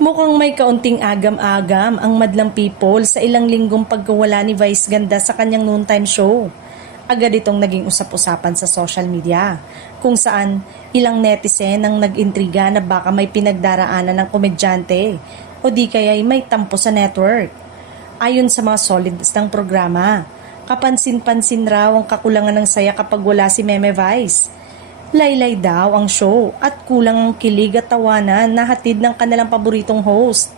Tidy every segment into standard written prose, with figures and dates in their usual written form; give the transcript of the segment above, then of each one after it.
Mukhang may kaunting agam-agam ang madlang people sa ilang linggong pagkawala ni Vice Ganda sa kanyang noontime show. Agad itong naging usap-usapan sa social media, kung saan ilang netizen ang nag-intriga na baka may pinagdaraanan ng komedyante o di kaya'y may tampo sa network. Ayon sa mga solids ng programa, kapansin-pansin raw ang kakulangan ng saya kapag wala si Meme Vice. Laylay daw ang show at kulang ang kilig at tawanan na hatid ng kanilang paboritong host.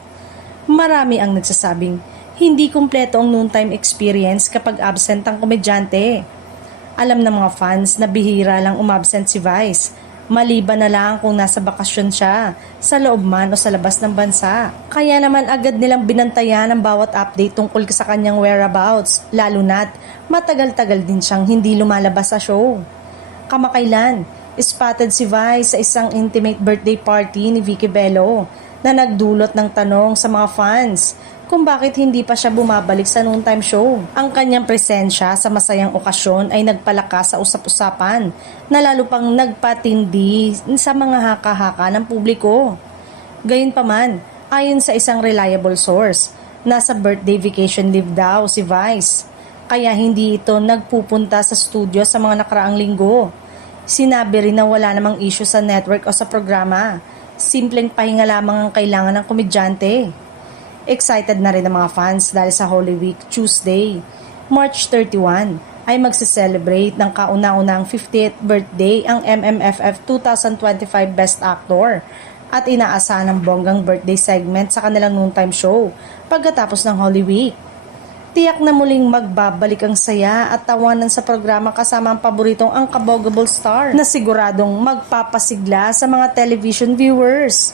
Marami ang nagsasabing hindi kumpleto ang noontime experience kapag absent ang komedyante. Alam ng mga fans na bihira lang umabsent si Vice, maliban na lang kung nasa bakasyon siya, sa loob man o sa labas ng bansa. Kaya naman agad nilang binantayan ang bawat update tungkol sa kanyang whereabouts, lalo na't matagal-tagal din siyang hindi lumalabas sa show. Kamakailan, spotted si Vice sa isang intimate birthday party ni Vicky Bello na nagdulot ng tanong sa mga fans kung bakit hindi pa siya bumabalik sa noontime show. Ang kanyang presensya sa masayang okasyon ay nagpalakas sa usap-usapan na lalo pang nagpatindi sa mga haka-haka ng publiko. Gayunpaman, ayon sa isang reliable source, nasa birthday vacation leave daw si Vice, kaya hindi ito nagpupunta sa studio sa mga nakaraang linggo. Sinabi rin na wala namang issue sa network o sa programa. Simpleng pahinga lamang ang kailangan ng komedyante. Excited na rin ang mga fans dahil sa Holy Week Tuesday, March 31, ay magse-celebrate ng kauna-unang 50th birthday ang MMFF 2025 Best Actor at inaasahan ng bonggang birthday segment sa kanilang noontime show pagkatapos ng Holy Week. Tiyak na muling magbabalik ang saya at tawanan sa programa kasama ang paboritong Unkaboggable Star na siguradong magpapasigla sa mga television viewers.